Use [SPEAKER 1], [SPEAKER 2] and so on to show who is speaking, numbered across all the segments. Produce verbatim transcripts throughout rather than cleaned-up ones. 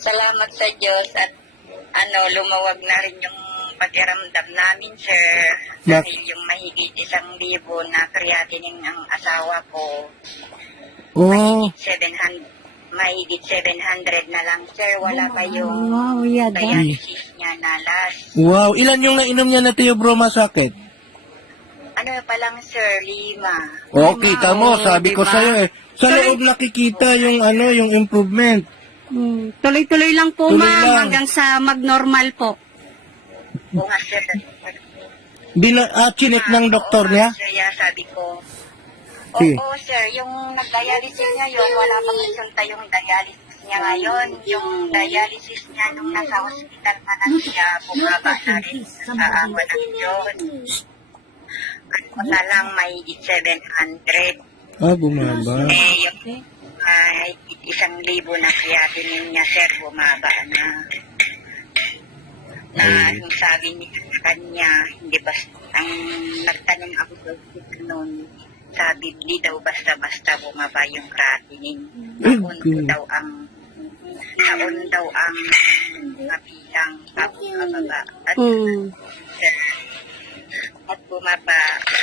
[SPEAKER 1] salamat sa Diyos at ano, lumawag na rin yung pakiramdam namin, sir.
[SPEAKER 2] Mak-
[SPEAKER 1] Dahil yung mahigit isang libo na creatinine ang asawa ko,
[SPEAKER 2] Oh,
[SPEAKER 1] seven hundred, mahigit seven hundred na lang, sir. Wala pa yung
[SPEAKER 3] Wow, yada.
[SPEAKER 1] dialysis niya na last.
[SPEAKER 2] wow. Ilan yung nainom niya na Theobroma sakit?
[SPEAKER 1] Ano pa lang, sir, lima.
[SPEAKER 2] Oh, kita mo, sabi ko
[SPEAKER 3] diba?
[SPEAKER 2] sa'yo eh. Sa loob nakikita yung ano, yung improvement.
[SPEAKER 3] Hmm. Tuloy-tuloy lang po,
[SPEAKER 2] Tuloy
[SPEAKER 3] ma'am,
[SPEAKER 2] lang.
[SPEAKER 3] hanggang sa mag-normal po.
[SPEAKER 1] Oo nga, sir.
[SPEAKER 2] Bina, ah, chinek ng doktor
[SPEAKER 1] Oo
[SPEAKER 2] niya?
[SPEAKER 1] nga, sir, yeah, sabi ko.
[SPEAKER 2] Si.
[SPEAKER 1] Oo, sir, yung nag-dialysis niya yun, wala pang resulta yung dialysis niya ngayon. Yung dialysis niya nung nasa hospital na na siya, bumaba na rin sa awa ng Diyos. Ano na lang, may seven hundred.
[SPEAKER 2] Ah, bumaba.
[SPEAKER 1] Eh, yung ay isang libo na creatinine niya, sir, bumaba na. Na yung sabi niya sa kanya, hindi basta, ang nagtanong ako sa hospital noon, sabi, di daw basta-basta bumaba yung creatinine. Taon
[SPEAKER 2] Okay.
[SPEAKER 1] daw ang taon daw ang mabilang tapos mababa. At,
[SPEAKER 3] Hmm.
[SPEAKER 1] at bumaba.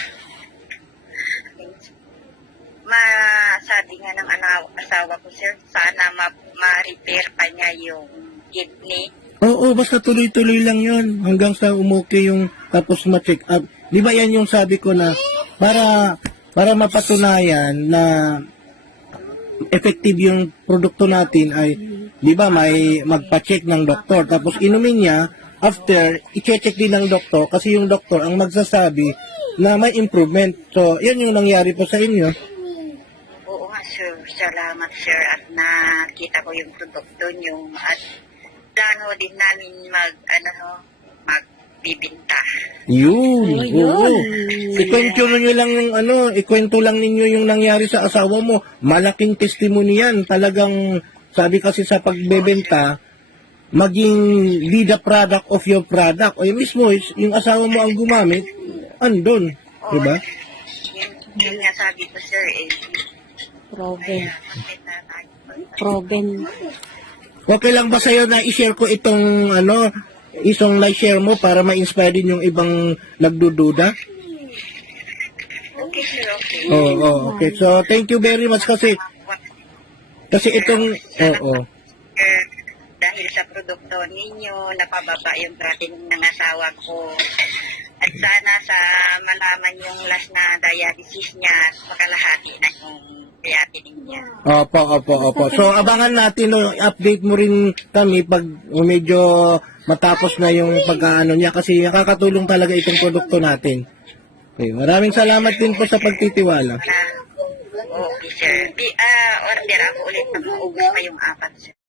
[SPEAKER 1] Ma, sabi nga ng ana- asawa ko, sir, sana ma- ma-repair pa niya yung kidney.
[SPEAKER 2] Oo, basta tuloy-tuloy lang yun. Hanggang sa umuki yung tapos ma-check up. Di ba yan yung sabi ko na para para mapatunayan na effective yung produkto natin ay, di ba, may magpa-check ng doktor. Tapos inumin niya, after, i-check din ng doktor kasi yung doktor ang magsasabi na may improvement. So, yan yung nangyari po sa inyo.
[SPEAKER 1] Oo nga, sir. Salamat, sir. At nakita ko yung produkto niyo. At plano din namin mag, ano, magbibinta.
[SPEAKER 2] Yun.
[SPEAKER 3] Oh,
[SPEAKER 2] Oo.
[SPEAKER 3] yun.
[SPEAKER 2] Ikwento nyo lang yung ano, ikwento lang ninyo yung nangyari sa asawa mo. Malaking testimony yan. Talagang, sabi kasi sa pagbebenta, maging be the product of your product. O yung mismo, is- yung asawa mo ang gumamit, andun. Diba?
[SPEAKER 1] Yun, yun nga sabi ko, sir, eh.
[SPEAKER 3] Proven.
[SPEAKER 1] Makita tayo.
[SPEAKER 3] Proven.
[SPEAKER 2] Okay lang ba sa'yo na i-share ko itong ano, isang na-share mo para ma-inspire din yung ibang nagdududa?
[SPEAKER 1] Okay, sir, okay.
[SPEAKER 2] Oo, oh, okay. So, thank you very much kasi, kasi itong, oo.
[SPEAKER 1] Eh, dahil sa produkto ninyo, napababa yung creatinine ng asawa ko. At sana sa malaman yung last na dialysis niya, makalahati na yung creatinine niya.
[SPEAKER 2] Opo, opo, opo. So, abangan natin, no, update mo rin kami pag medyo matapos na yung pagkaano niya kasi nakakatulong talaga itong produkto natin. Okay, maraming salamat din po sa pagtitiwala.
[SPEAKER 1] Ah, okay, sir. Di, ah, order ako ulit pag maubos pa yung apat, sir.